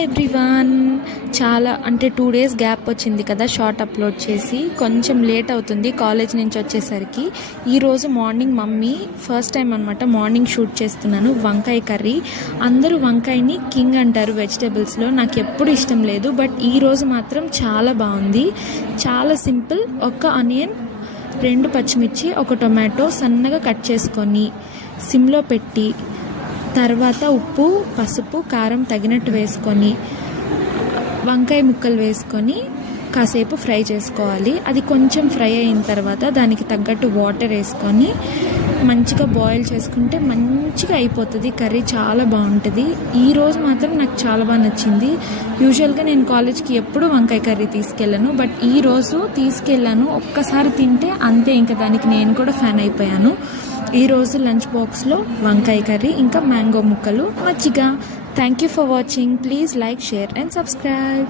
Hi everyone. చాలా అంటే 2 days gap వచ్చింది కదా షార్ట్ అప్లోడ్ చేసి. కొంచెం లేట్ అవుతుంది కాలేజ్ నుంచి వచ్చేసరికి. ఈరోజు మార్నింగ్ మమ్మీ ఫస్ట్ టైం అనమాట మార్నింగ్ షూట్ చేస్తున్నాను. వంకాయ కర్రీ. అందరూ వంకాయని కింగ్ అంటారు వెజిటేబుల్స్లో, నాకు ఎప్పుడు ఇష్టం లేదు, బట్ ఈరోజు మాత్రం చాలా బాగుంది. చాలా సింపుల్. ఒక ఆనియన్, 2 పచ్చిమిర్చి, ఒక టొమాటో సన్నగా కట్ చేసుకొని సిమ్లో పెట్టి, తర్వాత ఉప్పు, పసుపు, కారం తగినట్టు వేసుకొని వంకాయ ముక్కలు వేసుకొని కాసేపు ఫ్రై చేసుకోవాలి. అది కొంచెం ఫ్రై అయిన తర్వాత దానికి తగ్గట్టు వాటర్ వేసుకొని మంచిగా బాయిల్ చేసుకుంటే మంచిగా అయిపోతుంది కర్రీ. చాలా బాగుంటుంది. ఈరోజు మాత్రం నాకు చాలా బాగా నచ్చింది. యూజువల్గా నేను కాలేజ్కి ఎప్పుడు వంకాయ కర్రీ తీసుకెళ్ళను, బట్ ఈరోజు తీసుకెళ్ళాను. ఒక్కసారి తింటే అంతే, ఇంకా దానికి నేను కూడా ఫ్యాన్ అయిపోయాను. ఈరోజు లంచ్ బాక్స్లో వంకాయ కర్రీ, ఇంకా మ్యాంగో ముక్కలు, మజ్జిగ. Thank you for watching. Please like, share and subscribe.